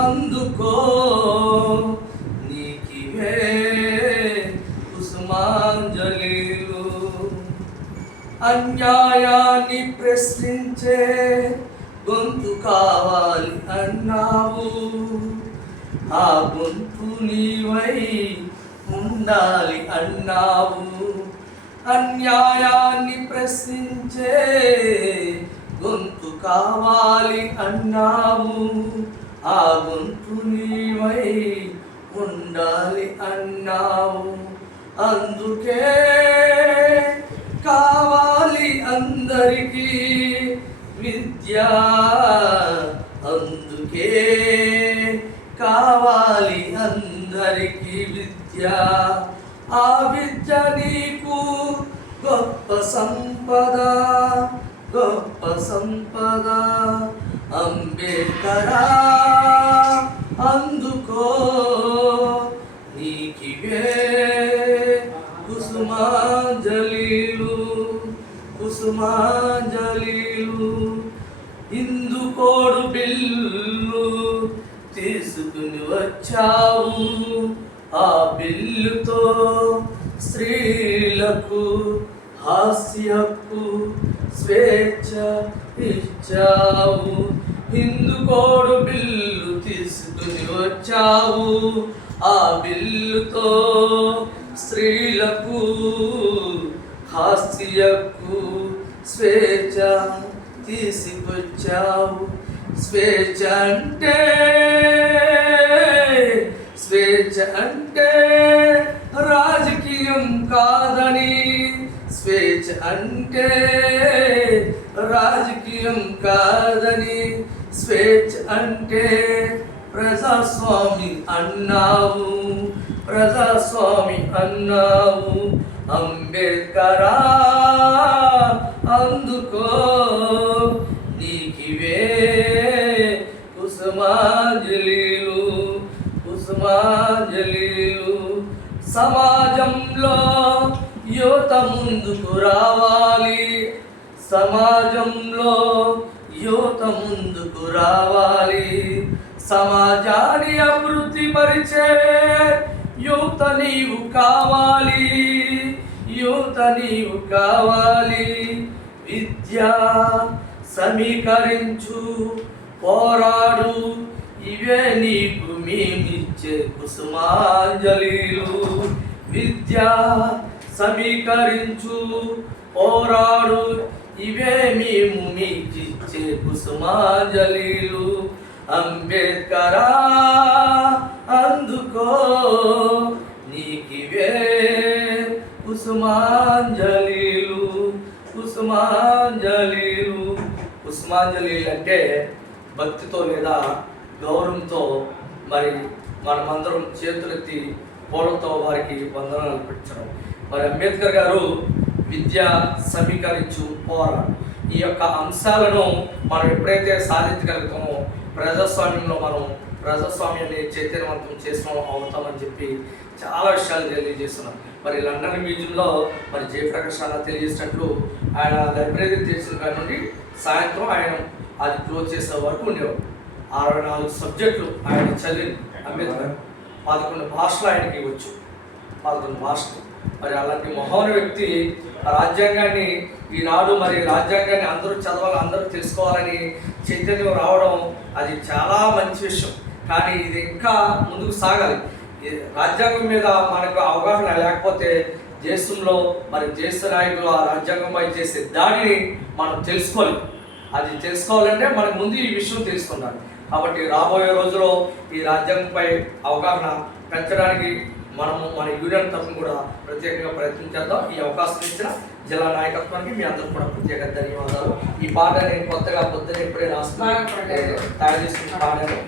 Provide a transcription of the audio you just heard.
అందుకో నీకివే కుసుమాంజలిలు. అన్యాయాన్ని ప్రశ్నించే గొంతు కావాలి అన్నావు, ఆ గొంతు నీవై ఉండాలి అన్నావు. అన్యాయాన్ని ప్రశ్నించే గొంతు కావాలి అన్నావు, ఆ గొంతు నీవై ఉండాలి అన్నావు. అందుకే కావాలి అందరికీ విద్య, అందుకే కావాలి అందరికీ విద్య. ఆ విద్య నీకు గొప్ప సంపద, గొప్ప సంపద. అంబేద్కరా అందుకో నీకివే కుసుమాంజలిలు, కుసుమాంజలిలు. హిందూ బిల్లు తీసుకుని వచ్చావు, ఆ బిల్లుతో స్త్రీలకు హాస్యపు స్వేచ్ఛ ఇచ్చావు. హిందూ బిల్లు తీసుకుని వచ్చావు, ఆ బిల్లుతో స్త్రీలకు హాస్యపు స్వేచ్ఛ తీసుకొచ్చావు. స్వేచ్ఛ అంటే, స్వేచ్ఛ అంటే రాజకీయం కాదని, స్వేచ్ఛ అంటే రాజకీయం కాదని, స్వేచ్ఛ అంటే ప్రజాస్వామి అన్నావు, ప్రజాస్వామి అన్నావు. అంబేద్కరా అందుకో నీకివే కుసుమాంజలిలు, కుసుమాంజలిలు. సమాజంలో యువత ముందుకు రావాలి, సమాజంలో యువత ముందుకు రావాలి. సమాజాన్ని అభివృద్ధి పరిచే యువత నీవు కావాలి, యువత నీవు కావాలి. విద్య సమీకరించు, పోరాడు, ఇవే నీకు మేమిచ్చే కుసుమాంజలిలు. విద్య సమీకరించు, పోరాడు, ఇవే మేము మీకిచ్చే కుసుమాంజలిలు. అంబేద్కరా అందుకో నీకివే కుసుమాంజలిలు, కుసుమాంజలిలు. కుసుమాంజలిలు అంటే భక్తితో లేదా గౌరవంతో మరి మనమందరం చేతులెత్తి పూలతో వారికి వందనాలు అర్పించడం. మరి అంబేద్కర్ గారు విద్య సమీకరించు, పోరాడు, ఈ యొక్క అంశాలను మనం ఎప్పుడైతే సాధించగలుగుతామో ప్రజాస్వామ్యంలో మనం ప్రజాస్వామ్యాన్ని చైతన్యవంతం చేసిన అవుతామని చెప్పి చాలా విషయాలు తెలియజేస్తున్నాం. మరి లండన్ మ్యూజియంలో మరి జయప్రకాష్ అన్న తెలియజేసినట్లు ఆయన లైబ్రరీ తెరిచిన కాడి నుండి సాయంత్రం ఆయన అది క్లోజ్ చేసే వరకు ఉండేవాడు. 64 సబ్జెక్టులు ఆయన చదివింది అంబేద్కర్. 11 భాషలు ఆయనకి వచ్చు, 11 భాషలు. మరి అలాంటి మహోన వ్యక్తి రాజ్యాంగాన్ని ఈనాడు మరి రాజ్యాంగాన్ని అందరూ చదవాలి, అందరూ తెలుసుకోవాలని చైతన్యం రావడం అది చాలా మంచి విషయం. కానీ ఇది ఇంకా ముందుకు సాగాలి. రాజ్యాంగం మీద మనకు అవగాహన లేకపోతే దేశంలో మరి దేశ నాయకులు ఆ రాజ్యాంగంపై చేసే దాడిని మనం తెలుసుకోవాలి. అది తెలుసుకోవాలంటే మనకు ముందు ఈ విషయం తెలుసుకుంటాం. కాబట్టి రాబోయే రోజుల్లో ఈ రాజ్యాంగంపై అవగాహన పెంచడానికి మనము మన యూనియన్ తరఫున కూడా ప్రత్యేకంగా ప్రయత్నం చేద్దాం. ఈ అవకాశం ఇచ్చిన జిల్లా నాయకత్వానికి మీ అందరూ కూడా ప్రత్యేక ధన్యవాదాలు. ఈ పాట నేను కొత్తగా పొద్దున ఎప్పుడే రాస్తున్నాను, తయారు చేసుకున్న పాటను